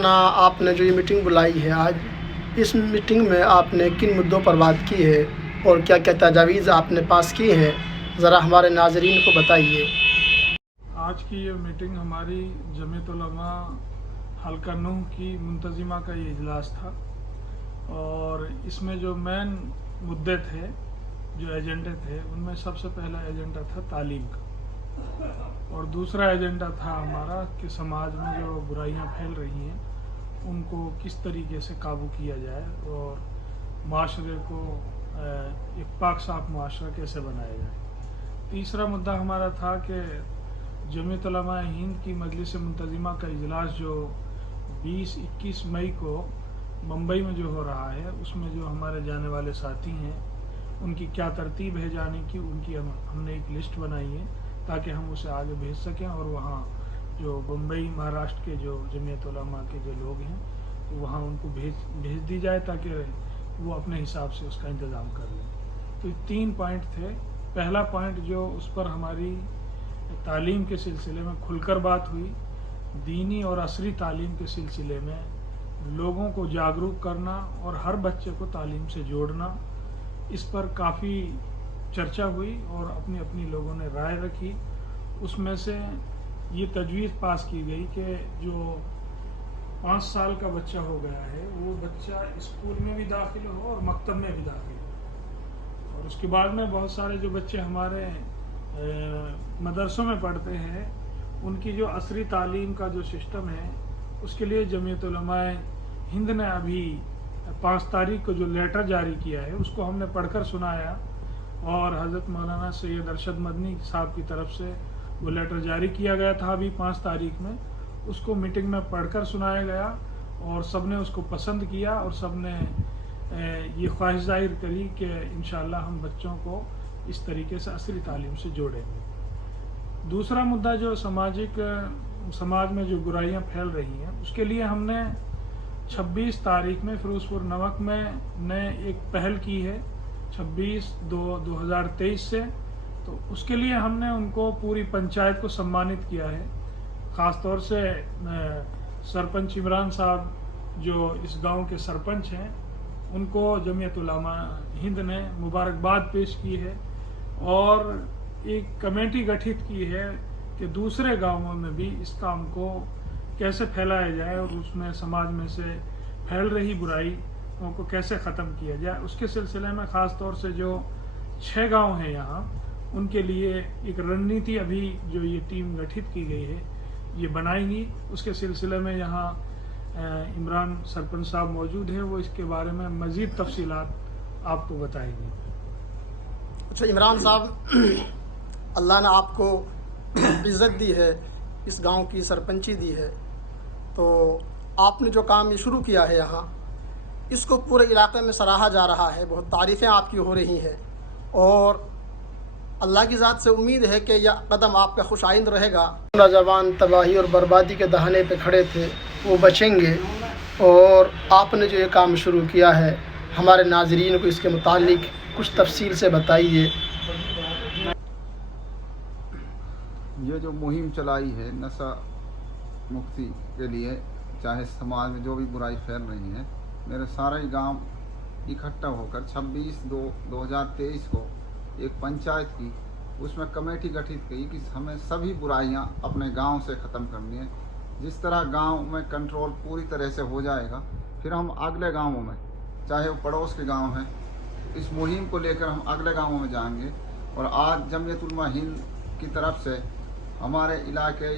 ना आपने जो ये मीटिंग बुलाई है आज, इस मीटिंग में आपने किन मुद्दों पर बात की है और क्या क्या तजावीज़ आपने पास की हैं, ज़रा हमारे नाज़रीन को बताइए। आज की ये मीटिंग हमारी जमीयत उलमा हल्का नूह की मुंतज़िमा का ये इजलास था और इसमें जो मेन मुद्दे थे, जो एजेंडे थे, उनमें सबसे पहला एजेंडा था तालीम का और दूसरा एजेंडा था हमारा कि समाज में जो बुराइयां फैल रही हैं उनको किस तरीके से काबू किया जाए और माशरे को एक पाक साफ माशरा कैसे बनाया जाए। तीसरा मुद्दा हमारा था कि जमीयत उलमा हिंद की मजलिस मुंतज़िमा का इजलास जो 20-21 मई को मुंबई में जो हो रहा है, उसमें जो हमारे जाने वाले साथी हैं उनकी क्या तरतीब है जाने की, उनकी हमने एक लिस्ट बनाई है ताकि हम उसे आगे भेज सकें और वहाँ जो मुंबई महाराष्ट्र के जो जमीयत उलमा के जो लोग हैं वहाँ उनको भेज दी जाए ताकि वो अपने हिसाब से उसका इंतज़ाम कर लें। तो 3 पॉइंट थे। पहला पॉइंट जो उस पर हमारी तालीम के सिलसिले में खुलकर बात हुई, दीनी और असरी तालीम के सिलसिले में लोगों को जागरूक करना और हर बच्चे को तालीम से जोड़ना, इस पर काफ़ी चर्चा हुई और अपनी अपनी लोगों ने राय रखी। उसमें से ये तजवीज़ पास की गई कि जो 5 साल का बच्चा हो गया है वो बच्चा स्कूल में भी दाखिल हो और मकतब में भी दाखिल हो, और उसके बाद में बहुत सारे जो बच्चे हमारे मदरसों में पढ़ते हैं उनकी जो असरी तालीम का जो सिस्टम है उसके लिए जमीयत उलमा हिंद ने अभी 5 तारीख को जो लेटर जारी किया है उसको हमने पढ़कर सुनाया और हज़रत मौलाना सैयद अरशद मदनी साहब की तरफ से वो लेटर जारी किया गया था अभी 5 तारीख में, उसको मीटिंग में पढ़कर सुनाया गया और सब ने उसको पसंद किया और सब ने ये ख्वाहिश जाहिर करी कि इंशाअल्लाह हम बच्चों को इस तरीके से असली तालीम से जोड़ेंगे। दूसरा मुद्दा जो समाज में जो बुराइयां फैल रही हैं उसके लिए हमने 26 तारीख में फिरोजपुर नमक में ने एक पहल की है 26/2/2023 से, तो उसके लिए हमने उनको पूरी पंचायत को सम्मानित किया है। ख़ास तौर से सरपंच इमरान साहब जो इस गांव के सरपंच हैं उनको जमीयत उलमा हिंद ने मुबारकबाद पेश की है और एक कमेटी गठित की है कि दूसरे गांवों में भी इस काम को कैसे फैलाया जाए और उसमें समाज में से फैल रही बुराइयों को कैसे ख़त्म किया जाए। उसके सिलसिले में ख़ास तौर से जो 6 गांव हैं यहाँ, उनके लिए एक रणनीति अभी जो ये टीम गठित की गई है ये बनाएंगी। उसके सिलसिले में यहाँ इमरान सरपंच साहब मौजूद हैं, वो इसके बारे में मज़ीद तफसीलात आपको बताएंगे। अच्छा इमरान साहब, अल्लाह ने आपको इज़्ज़त दी है, इस गांव की सरपंची दी है, तो आपने जो काम ये शुरू किया है यहाँ, इसको पूरे इलाके में सराहा जा रहा है, बहुत तारीफ़ें आपकी हो रही हैं और अल्लाह की ज़ात से उम्मीद है कि यह कदम आपका खुश आइंद रहेगा। नौजवान तबाही और बर्बादी के दहाने पे खड़े थे वो बचेंगे और आपने जो ये काम शुरू किया है हमारे नाज़रीन को इसके मुतालिक कुछ तफसील से बताइए। ये जो मुहिम चलाई है नशा मुक्ति के लिए, चाहे समाज में जो भी बुराई फैल रही है, मेरे सारे गांव इकट्ठा होकर 26/2/2023 को एक पंचायत की उसमें कमेटी गठित की कि हमें सभी बुराइयां अपने गांव से ख़त्म करनी है। जिस तरह गांव में कंट्रोल पूरी तरह से हो जाएगा फिर हम अगले गांवों में, चाहे वो पड़ोस के गांव हैं, इस मुहिम को लेकर हम अगले गांवों में जाएंगे। और आज जमीयत उलमा हिंद की तरफ से हमारे इलाके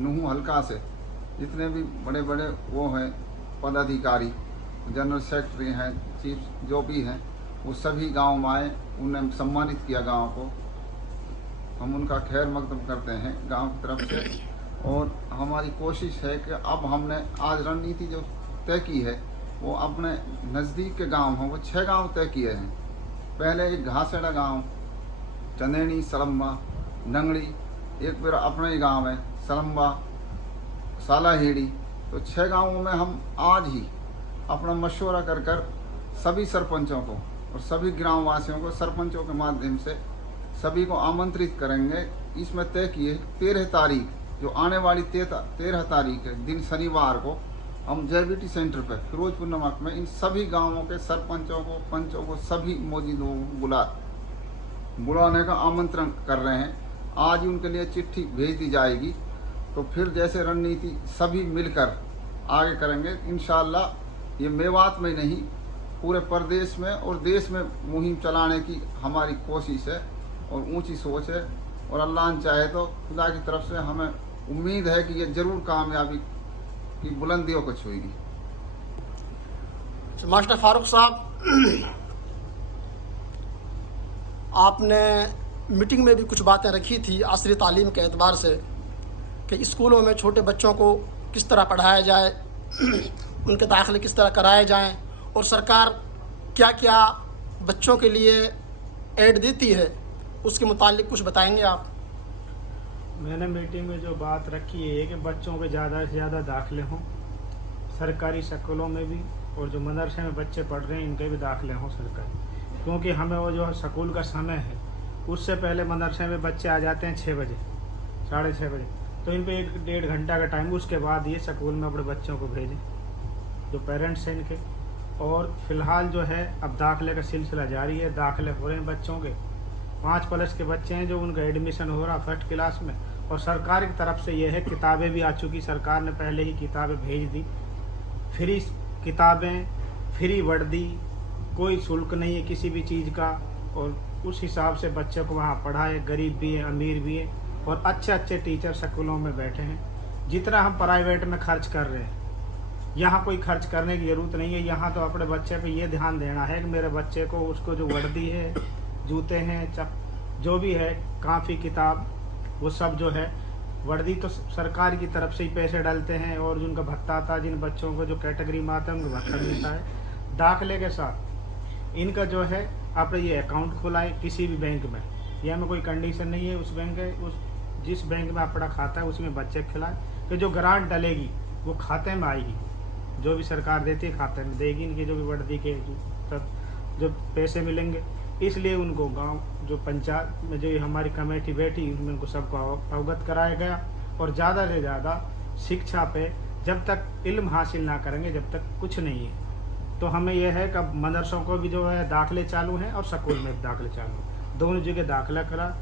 नूह हल्का से जितने भी बड़े बड़े वो हैं पदाधिकारी, जनरल सेक्रेटरी हैं, चीफ जो भी हैं, वो सभी गांव में आए, उन्हें सम्मानित किया गांव को। हम उनका खैर मकदम करते हैं गांव की तरफ से और हमारी कोशिश है कि अब हमने आज रणनीति जो तय की है वो अपने नज़दीक के गांव हैं, वो 6 गांव तय किए हैं। पहले एक घासेड़ा गांव, चंदेनी, सलम्बा, नंगड़ी, एक मेरा अपना ही गांव है सलम्बा, सालाहेड़ी। तो 6 गांवों में हम आज ही अपना मशवरा कर सभी सरपंचों को और सभी ग्राम वासियों को सरपंचों के माध्यम से सभी को आमंत्रित करेंगे। इसमें तय किए 13 तारीख जो आने वाली 13 तारीख है दिन शनिवार को हम JBT सेंटर पर फिरोजपुर नमक में इन सभी गांवों के सरपंचों को, पंचों को, सभी मौजूद लोगों को बुलाने का आमंत्रण कर रहे हैं। आज ही उनके लिए चिट्ठी भेज दी जाएगी, तो फिर जैसे रणनीति सभी मिलकर आगे करेंगे। इंशाअल्लाह ये मेवात में नहीं पूरे प्रदेश में और देश में मुहिम चलाने की हमारी कोशिश है और ऊंची सोच है, और अल्लाह ने चाहे तो खुदा की तरफ से हमें उम्मीद है कि ये ज़रूर कामयाबी की बुलंदियों को छुएगी। मास्टर फारूक साहब, आपने मीटिंग में भी कुछ बातें रखी थी असरी तालीम के एतबार से कि स्कूलों में छोटे बच्चों को किस तरह पढ़ाया जाए, उनके दाखिले किस तरह कराए जाएं, और सरकार क्या क्या बच्चों के लिए ऐड देती है, उसके मुतालिक कुछ बताएंगे आप? मैंने मीटिंग में जो बात रखी है कि बच्चों के ज़्यादा से ज़्यादा दाखिले हों, सरकारी स्कूलों में भी, और जो मदरसे में बच्चे पढ़ रहे हैं इनके भी दाखिले हों सरकारी, क्योंकि हमें वो जो स्कूल का समय है उससे पहले मदरसे में बच्चे आ जाते हैं 6 बजे, 6:30 बजे, तो इन पे 1-1.5 घंटा का टाइम, उसके बाद ये स्कूल में अपने बच्चों को भेजें जो पेरेंट्स हैं इनके। और फिलहाल जो है अब दाखिले का सिलसिला जारी है, दाखिले हो रहे हैं बच्चों के। 5+ के बच्चे हैं जो उनका एडमिशन हो रहा 1st क्लास में, और सरकार की तरफ से यह है किताबें भी आ चुकी, सरकार ने पहले ही किताबें भेज दी, फ्री किताबें, फ्री वर्दी, कोई शुल्क नहीं है किसी भी चीज़ का, और उस हिसाब से बच्चों को वहाँ पढ़ाए, गरीब भी हैं अमीर भी हैं, और अच्छे अच्छे टीचर स्कूलों में बैठे हैं। जितना हम प्राइवेट में खर्च कर रहे हैं यहाँ कोई खर्च करने की ज़रूरत नहीं है। यहाँ तो अपने बच्चे पे ये ध्यान देना है कि मेरे बच्चे को, उसको जो वर्दी है, जूते हैं, जो भी है, काफ़ी किताब, वो सब जो है, वर्दी तो सरकार की तरफ से ही पैसे डालते हैं, और जिनका भत्ता आता है, जिन बच्चों को जो कैटेगरी में आता है उनको भत्ता मिलता है। दाखिले के साथ इनका जो है आप ये अकाउंट खुलाएं किसी भी बैंक में, यह में कोई कंडीशन नहीं है, उस बैंक के उस जिस बैंक में अपना खाता है उसमें बच्चे खिलाएं, कि जो ग्रांट डलेगी वो खाते में आएगी, जो भी सरकार देती है खाते में देगी, इनकी जो भी वर्दी के जो पैसे मिलेंगे। इसलिए उनको गांव जो पंचायत में जो हमारी कमेटी बैठी उसमें उनको सबको अवगत कराया गया, और ज़्यादा से ज़्यादा शिक्षा पे जब तक इल्म हासिल ना करेंगे जब तक कुछ नहीं है। तो हमें यह है कि अब मदरसों को भी जो है दाखिले चालू हैं और स्कूल में भी दाखिले चालू हैं, दोनों जगह दाखिला करा।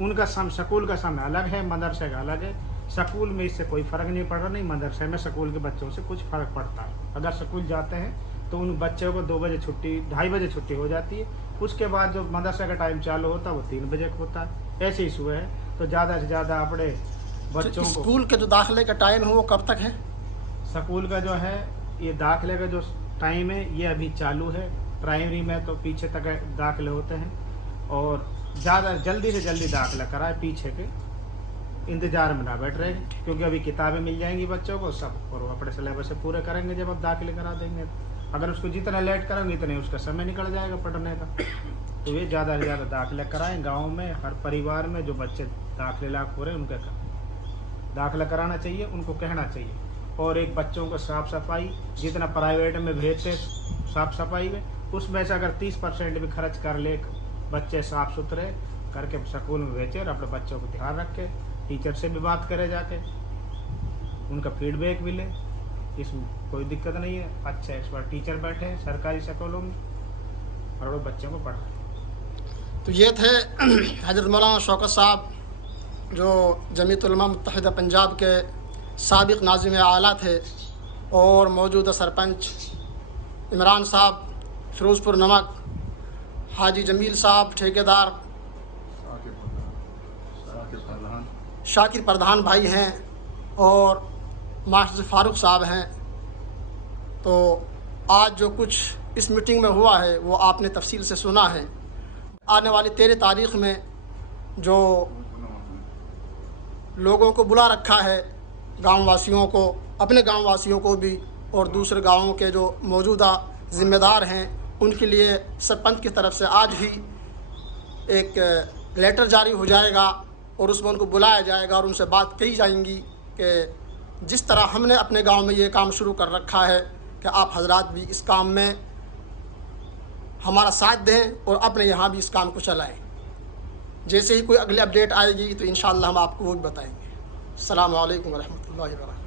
उनका स्कूल का समय अलग है, मदरसे का अलग है। स्कूल में इससे कोई फ़र्क नहीं पड़ रहा, नहीं मदरसे में स्कूल के बच्चों से कुछ फ़र्क पड़ता है। अगर स्कूल जाते हैं तो उन बच्चों को 2 बजे छुट्टी, 2:30 बजे छुट्टी हो जाती है, उसके बाद जो मदरसे का टाइम चालू होता है वो 3 बजे होता है। ऐसे ही हुए है, तो ज़्यादा से ज़्यादा अपने बच्चों को स्कूल के जो दाखिले का टाइम है वो कब तक है? स्कूल का जो है ये दाखिले का जो टाइम है ये अभी चालू है। प्राइमरी में तो पीछे तक दाखिले होते हैं, और ज़्यादा जल्दी से जल्दी दाखिला कराए, पीछे के इंतजार में ना बैठ रहे, क्योंकि अभी किताबें मिल जाएंगी बच्चों को सब, और वो अपने सिलेबस से पूरे करेंगे जब आप दाखिले करा देंगे। अगर उसको जितना लेट करेंगे इतने उसका समय निकल जाएगा पढ़ने का। तो ये ज़्यादा से ज़्यादा दाखिला कराएं गाँव में, हर परिवार में जो बच्चे दाखिले लायक हो रहे हैं उनका दाखिला कराना चाहिए, उनको कहना चाहिए। और एक बच्चों को साफ़ सफाई, जितना प्राइवेट में भेजते साफ़ सफाई में, उसमें से अगर 30% भी खर्च कर ले, बच्चे साफ़ सुथरे करके स्कूल में भेजे और अपने बच्चों को ध्यान रखे, टीचर से भी बात करे जाके, उनका फीडबैक मिले, इसमें कोई दिक्कत नहीं है। अच्छे एक्सपर्ट टीचर बैठे हैं सरकारी स्कूलों में और वो बच्चों को पढ़ाएं। तो ये थे हज़रत मौलाना शौकत साहब, जो जमीयत उलमा मुत्तहिदा पंजाब के साबिक़ नाज़िम आला थे, और मौजूदा सरपंच इमरान साहब फिरोज़पुर नमक, हाजी जमील साहब ठेकेदार, शाकिर प्रधान भाई हैं, और मास्टर फारूक साहब हैं। तो आज जो कुछ इस मीटिंग में हुआ है वो आपने तफसील से सुना है। आने वाली 13 तारीख़ में जो लोगों को बुला रखा है, गाँव वासियों को, अपने गाँव वासियों को भी, और दूसरे गाँवों के जो मौजूदा ज़िम्मेदार हैं उनके लिए सरपंच की तरफ से आज ही एक लेटर जारी हो जाएगा, और उसमें उनको बुलाया जाएगा और उनसे बात कही जाएंगी कि जिस तरह हमने अपने गांव में ये काम शुरू कर रखा है कि आप हजरात भी इस काम में हमारा साथ दें और अपने यहाँ भी इस काम को चलाएं। जैसे ही कोई अगली अपडेट आएगी तो इंशाअल्लाह हम आपको वो भी बताएंगे। अस्सलामु अलैकुम वरहमतुल्लाहि वबरकातुहू।